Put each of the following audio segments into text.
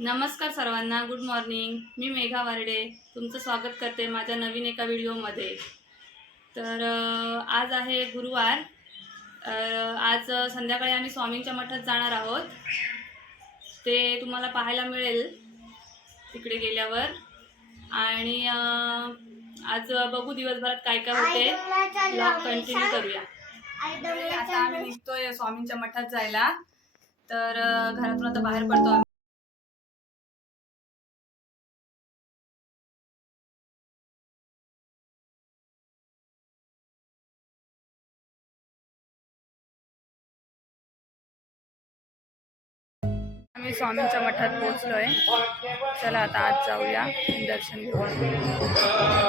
नमस्कार सर्वांना, good morning. मी मेघा वार्डे तुमचं स्वागत करते माझ्या नवीन एका व्हिडिओमध्ये। तर आज आहे गुरुवार। आज संध्याकाळी आम्ही स्वामींच्या मठात जाणार आहोत, ते तुम्हाला पाहायला मिळेल तिकडे गेल्यावर। आणि आज बघू दिवसभरात काय काय होते, ब्लॉग कंटिन्यू करूया। आता आम्ही निघतोय स्वामींच्या मठात जायला, तर घरातून आता बाहेर पडतो आम्ही स्वामींच्या मठात पोहोचलोय। चला आता आज जाऊया, दर्शन घेऊया।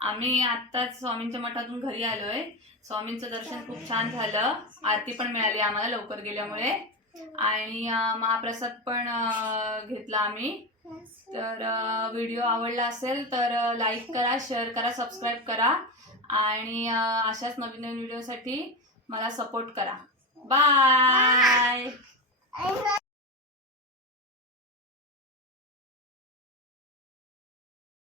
आम्ही आत्ताच स्वामींच्या मठातून घरी आलोय। स्वामींचं दर्शन खूप छान झालं, आरती पण मिळाली आम्हाला लवकर गेल्यामुळे, आणि महाप्रसाद पण घेतला आम्ही। तर व्हिडिओ आवडला असेल तर लाईक करा, शेअर करा, सबस्क्राईब करा, आणि अशाच नवीन नवीन व्हिडिओसाठी मला सपोर्ट करा। बाय।